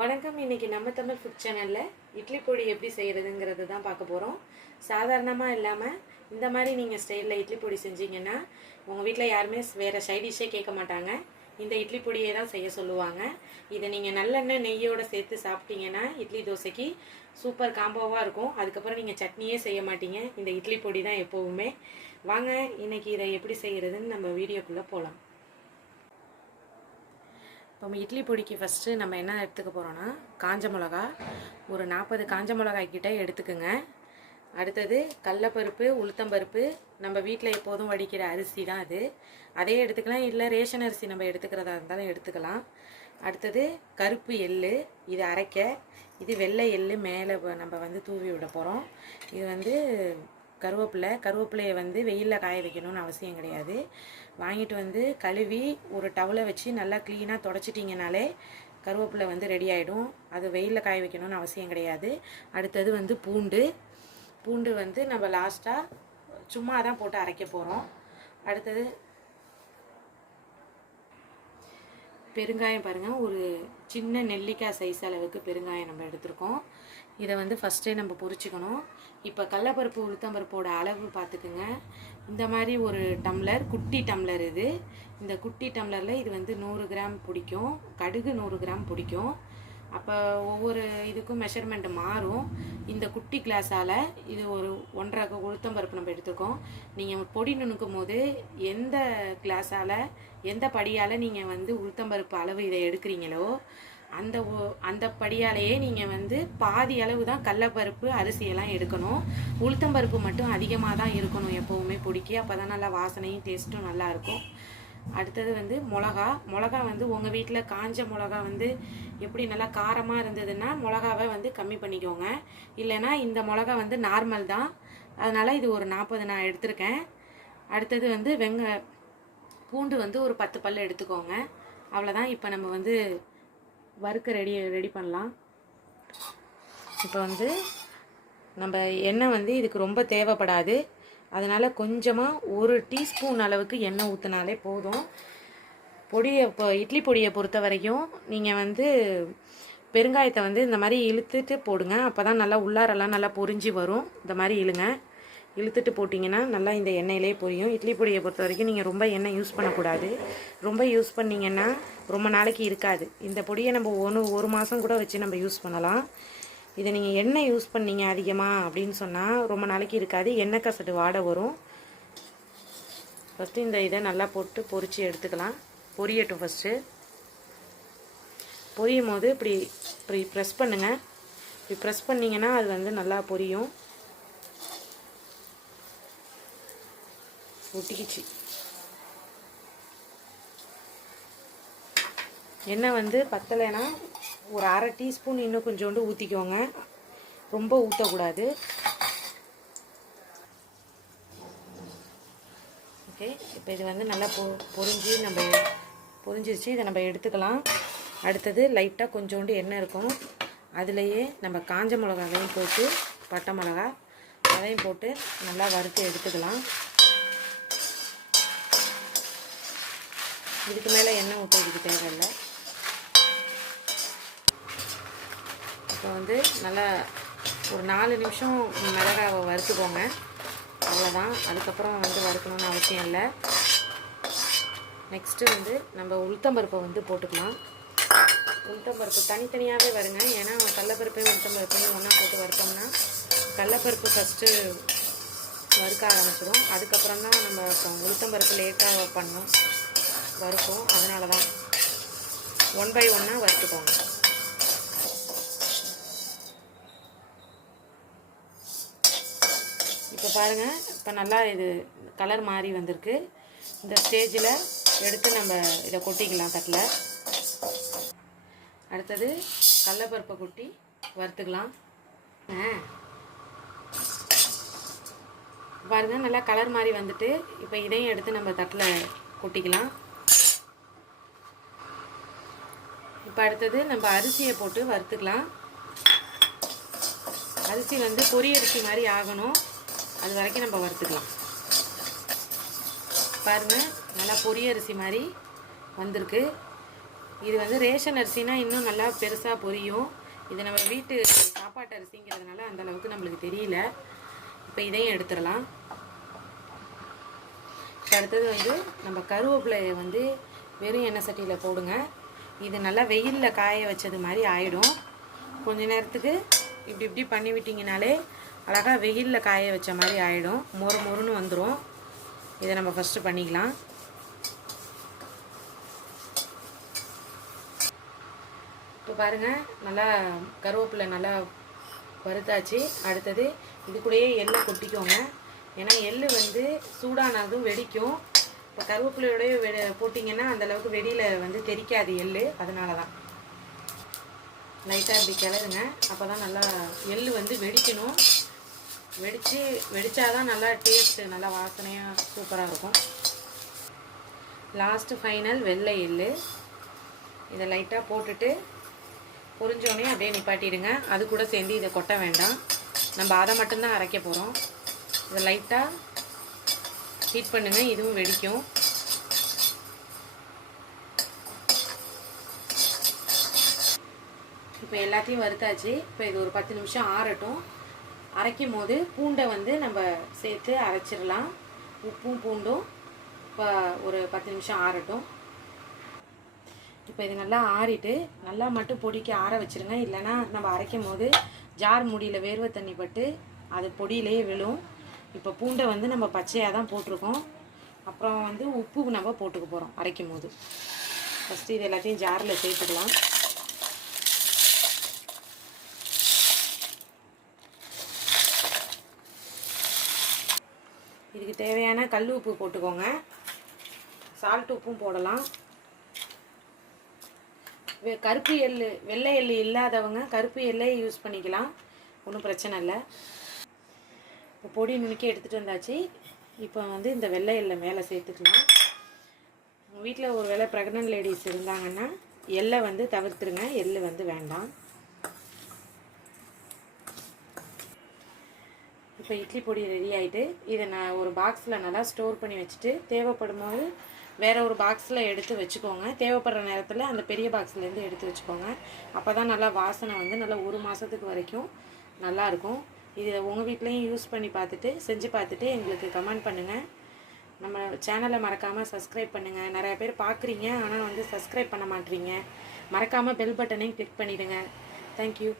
வணக்கம். இன்னைக்கு நம்ம தமிழ் ஃபுட் சேனலில் இட்லி பொடி எப்படி செய்கிறதுங்கிறது தான் பார்க்க போகிறோம். சாதாரணமாக இல்லாமல் இந்த மாதிரி நீங்கள் ஸ்டைலில் இட்லி பொடி செஞ்சீங்கன்னா உங்கள் வீட்டில் யாருமே வேறு சைடிஷ்ஷே கேட்க மாட்டாங்க. இந்த இட்லி பொடியை தான் செய்ய சொல்லுவாங்க. இதை நீங்கள் நல்லெண்ணெய் நெய்யோடு சேர்த்து சாப்பிட்டீங்கன்னா இட்லி தோசைக்கு சூப்பர் காம்போவாக இருக்கும். அதுக்கப்புறம் நீங்கள் சட்னியே செய்ய மாட்டீங்க. இந்த இட்லி பொடி தான் எப்போவுமே. வாங்க இன்றைக்கி இதை எப்படி செய்கிறதுன்னு நம்ம வீடியோக்குள்ளே போகலாம். இப்போ இட்லி பொடிக்கு ஃபஸ்ட்டு நம்ம என்ன எடுத்துக்க போகிறோன்னா, காஞ்ச மிளகா ஒரு 40 காஞ்ச மிளகாய் கிட்ட எடுத்துக்குங்க. அடுத்தது கடலப்பருப்பு, உளுத்தம்பருப்பு, நம்ம வீட்டில் எப்போதும் வடிக்கிற அரிசி தான் அது, அதே எடுத்துக்கலாம். இல்லை ரேஷன் அரிசி நம்ம எடுத்துக்கிறதா இருந்தாலும் எடுத்துக்கலாம். அடுத்தது கருப்பு எள்ளு, இது அரைக்க. இது வெள்ளை எள்ளு மேலே நம்ம தூவி விட போகிறோம். இது கருவேப்பிலையை வெயிலில் காய வைக்கணும்னு அவசியம் கிடையாது. வாங்கிட்டு கழுவி ஒரு டவலை வச்சு நல்லா க்ளீனாக தொடச்சிட்டிங்கனாலே கருவேப்பிலை ரெடி ஆகிடும். அது வெயிலில் காய வைக்கணும்னு அவசியம் கிடையாது. அடுத்தது பூண்டு நம்ம லாஸ்ட்டாக சும்மா தான் போட்டு அரைக்க போகிறோம். அடுத்தது பெருங்காயம் பாருங்கள், ஒரு சின்ன நெல்லிக்காய் சைஸ் அளவுக்கு பெருங்காயம் நம்ம எடுத்துருக்கோம். இதை ஃபஸ்ட்டே நம்ம பொரிச்சிக்கணும். இப்போ கடலப்பருப்பு உளுத்தம்பருப்போட அளவு பார்த்துக்குங்க. இந்த மாதிரி ஒரு டம்ளர், குட்டி டம்ளர் இது. இந்த குட்டி டம்ளரில் இது 100 கிராம் பிடிக்கும். கடுகு 100 கிராம் பிடிக்கும். அப்போ ஒவ்வொரு இதுக்கும் மெஷர்மெண்ட் மாறும். இந்த குட்டி கிளாஸால் இது ஒரு 1.5 உளுத்தம்பருப்பு நம்ம எடுத்துக்கோம். நீங்கள் பொடி நுணுக்கும் போது எந்த கிளாஸால் எந்த படியால் நீங்கள் உளுத்தம்பருப்பு அளவு இதை எடுக்கிறீங்களோ அந்த படியாலேயே நீங்கள் பாதி அளவு தான் கடலப்பருப்பு அரிசியெல்லாம் எடுக்கணும். உளுத்தம்பருப்பு மட்டும் அதிகமாக தான் இருக்கணும் எப்போவுமே பொடிக்கு. அப்போ தான் நல்லா வாசனையும் டேஸ்ட்டும் நல்லாயிருக்கும். அடுத்தது மிளகா உங்கள் வீட்டில் காஞ்ச மிளகா எப்படி நல்லா காரமாக இருந்ததுன்னா மிளகாவை கம்மி பண்ணிக்கோங்க. இல்லைன்னா இந்த மிளகா நார்மல் தான், அதனால் இது ஒரு 40 நான் எடுத்திருக்கேன். அடுத்தது பூண்டு ஒரு 10 பல் எடுத்துக்கோங்க. அவ்வளோதான். இப்போ நம்ம வறுக்க ரெடி பண்ணலாம். இப்போ நம்ம எண்ணெய் இதுக்கு ரொம்ப தேவைப்படாது. அதனால் கொஞ்சமாக 1 டீஸ்பூன் அளவுக்கு எண்ணெய் ஊற்றினாலே போதும். இப்போ இட்லி பொடியை பொறுத்த வரைக்கும் நீங்கள் பெருங்காயத்தை இந்த மாதிரி இழுத்துட்டு போடுங்க. அப்போ தான் நல்லா உள்ளாரெல்லாம் நல்லா பொரிஞ்சு வரும். இந்த மாதிரி இழுத்துட்டு போட்டிங்கன்னா நல்லா இந்த எண்ணெயிலே பொரியும். இட்லி பொடியை பொறுத்த வரைக்கும் நீங்கள் ரொம்ப எண்ணெய் யூஸ் பண்ணக்கூடாது. ரொம்ப யூஸ் பண்ணிங்கன்னா ரொம்ப நாளைக்கு இருக்காது. இந்த பொடியை நம்ம ஒரு மாதம் கூட வச்சு நம்ம யூஸ் பண்ணலாம். இதை நீங்கள் எண்ணெய் யூஸ் பண்ணீங்க அதிகமாக அப்படின்னு சொன்னால் ரொம்ப நாளைக்கு இருக்காது. எண்ணெய் கசடு வாடை வரும். ஃபஸ்ட்டு இந்த இதை நல்லா போட்டு பொரித்து எடுத்துக்கலாம். பொரியட்டும். ஃபஸ்ட்டு பொரியும் போது இப்படி ப்ரெஸ் பண்ணுங்கள். இப்படி ப்ரெஸ் பண்ணிங்கன்னா அது நல்லா பொரியும். ஒட்டிக்கிச்சு. எண்ணெய் பத்தலைன்னா ஒரு 1/2 டீஸ்பூன் இன்னும் கொஞ்சோண்டு ஊற்றிக்கோங்க. ரொம்ப ஊற்றக்கூடாது. ஓகே, இப்போ இது நல்லா பொரிஞ்சிருச்சு. இதை நம்ம எடுத்துக்கலாம். அடுத்தது லைட்டாக கொஞ்சோண்டு எண்ணெய் இருக்கும். அதுலேயே நம்ம காஞ்ச மிளகாவையும் போட்டு, பட்டை மிளகா அதையும் போட்டு நல்லா வறுத்து எடுத்துக்கலாம். இதுக்கு மேலே எண்ணெய் ஊற்றுறதுக்கு தேவையில்லை. இப்போ நல்லா ஒரு 4 நிமிஷம் மிளகாவை வறுத்துக்கோங்க. அவ்வளோதான். அதுக்கப்புறம் வறுக்கணும்னு அவசியம் இல்லை. நெக்ஸ்ட்டு நம்ம உளுத்தம்பருப்பை போட்டுக்கலாம். உளுத்தம்பருப்பு தனித்தனியாகவே வருங்க. ஏன்னா கடலப்பருப்பையும் உளுத்தம்பருப்பையும் ஒன்றா போட்டு வறுத்தோம்னா கடலப்பருப்பு ஃபஸ்ட்டு வறுக்க ஆரம்பிச்சிடும். அதுக்கப்புறம் தான் நம்ம அப்புறம் உளுத்தம்பருப்பு லேட்டாக பண்ணோம் வறுக்கும். அதனால தான் 1 by 1 வறுத்துக்கோங்க. இப்போ பாருங்கள், இப்போ நல்லா இது கலர் மாறி வந்திருக்கு. இந்த ஸ்டேஜில் எடுத்து நம்ம இதை கொட்டிக்கலாம் தட்டில். அடுத்தது கடலப்பருப்பை கொட்டி வறுத்துக்கலாம். பாருங்கள், நல்லா கலர் மாறி வந்துட்டு இப்போ இதையும் எடுத்து நம்ம தட்டில் கொட்டிக்கலாம். இப்போ அடுத்தது நம்ம அரிசியை போட்டு வறுத்துக்கலாம். அரிசி பொரியரிசி மாதிரி ஆகணும். அது வரைக்கும் நம்ம வறுத்துக்கலாம். பாருங்கள், நல்லா பொரியரிசி மாதிரி வந்திருக்கு. இது வந்து ரேஷன் அரிசினா இன்னும் நல்லா பெருசாக பொரியும். இது நம்ம வீட்டு சாப்பாட்டு அரிசிங்கிறதுனால அந்தளவுக்கு நம்மளுக்கு தெரியல. இப்போ இதையும் எடுத்துடலாம். அடுத்தது வந்து நம்ம கருவேப்பிலையை வந்து வெறும் எண்ணெய் சட்டியில் போடுங்க. இது நல்லா வெயிலில் காய வச்சது மாதிரி ஆகிடும். கொஞ்ச நேரத்துக்கு இப்படி இப்படி பண்ணி விட்டிங்கனாலே அழகாக வெயிலில் காய வச்ச மாதிரி ஆகிடும். மொறுன்னு வந்துடும். இதை நம்ம ஃபஸ்ட்டு பண்ணிக்கலாம். இப்போ பாருங்கள், நல்லா கருவேப்பிலை நல்லா வறுத்தாச்சு. அடுத்தது இது கூடயே எள்ளை கொட்டிக்கோங்க. ஏன்னா எள் வந்து சூடானதும் வெடிக்கும். இப்போ கருவேப்பிலையோடய போட்டிங்கன்னா அந்தளவுக்கு வெடியில் வந்து தெரிக்காது எள். அதனால தான் லைட்டாக இப்படி கிளறுங்க. அப்போ தான் நல்லா எள் வந்து வெடிக்கணும். வெடித்தாதான் நல்லா டேஸ்ட்டு, நல்லா வாசனையாக சூப்பராக இருக்கும். லாஸ்ட்டு ஃபைனல் வெள்ளை எள். இதை லைட்டாக போட்டுட்டு பொரிஞ்சோடனே அப்படியே நிப்பாட்டிடுங்க. அது கூட சேர்ந்து இதை கொட்ட வேண்டாம். நம்ம அதை மட்டும்தான் அரைக்க போகிறோம். இதை லைட்டாக ஹீட் பண்ணுங்கள். இதுவும் வெடிக்கும். இப்போ எல்லாத்தையும் வறுத்தாச்சு. இப்போ இது ஒரு 10 நிமிஷம் ஆறட்டும். அரைக்கும் போது பூண்டை வந்து நம்ம சேர்த்து அரைச்சிடலாம். உப்பும் பூண்டும் இப்போ ஒரு 10 நிமிஷம் ஆறட்டும். இப்போ இது நல்லா ஆறிட்டு நல்லா மட்டும் பொடிக்கு ஆற வச்சுருங்க. இல்லைன்னா நம்ம அரைக்கும் போது ஜார் மூடியில் வேர்வை தண்ணி பட்டு அது பொடியிலேயே விழும். இப்போ பூண்டை வந்து நம்ம பச்சையாக தான் போட்டிருக்கோம். அப்புறம் வந்து உப்பு நம்ம போட்டுக்க போகிறோம் அரைக்கும் போது. ஃபஸ்ட்டு இது எல்லாத்தையும் ஜாரில் சேர்த்துக்கலாம். இதுக்கு தேவையான கல் உப்பு போட்டுக்கோங்க. சால்ட் உப்பும் போடலாம். கருப்பு எள் வெள்ளை எள் இல்லாதவங்க கருப்பு எள்ளே யூஸ் பண்ணிக்கலாம். ஒன்றும் பிரச்சனை இல்லை. இப்போ பொடி நுணுக்கி எடுத்துகிட்டு வந்தாச்சு. இப்போ வந்து இந்த வெள்ளை எள்ளை மேலே சேர்த்துக்கலாம். உங்கள் வீட்டில் ஒரு வேளை ப்ரெக்னென்ட் லேடிஸ் இருந்தாங்கன்னா எள்ளை வந்து தவிர்த்துருங்க. எள் வந்து வேண்டாம். இப்போ இட்லி பொடி ரெடி ஆகிட்டு இதை நான் ஒரு பாக்ஸில் நல்லா ஸ்டோர் பண்ணி வச்சுட்டு தேவைப்படும் போது வேறு ஒரு பாக்ஸில் எடுத்து வச்சுக்கோங்க. தேவைப்படுற நேரத்தில் அந்த பெரிய பாக்ஸ்லேருந்து எடுத்து வச்சுக்கோங்க. அப்போ தான் நல்லா வாசனை வந்து நல்லா 1 மாதத்துக்கு வரைக்கும் நல்லாயிருக்கும். இதை உங்கள் வீட்லேயும் யூஸ் பண்ணி பார்த்துட்டு செஞ்சு பார்த்துட்டு எங்களுக்கு கமெண்ட் பண்ணுங்கள். நம்ம சேனலை மறக்காமல் சப்ஸ்கிரைப் பண்ணுங்கள். நிறையா பேர் பார்க்குறீங்க, ஆனால் வந்து சப்ஸ்கிரைப் பண்ண மாட்டீங்க. மறக்காமல் பெல் பட்டனையும் கிளிக் பண்ணிவிடுங்க. தேங்க்யூ.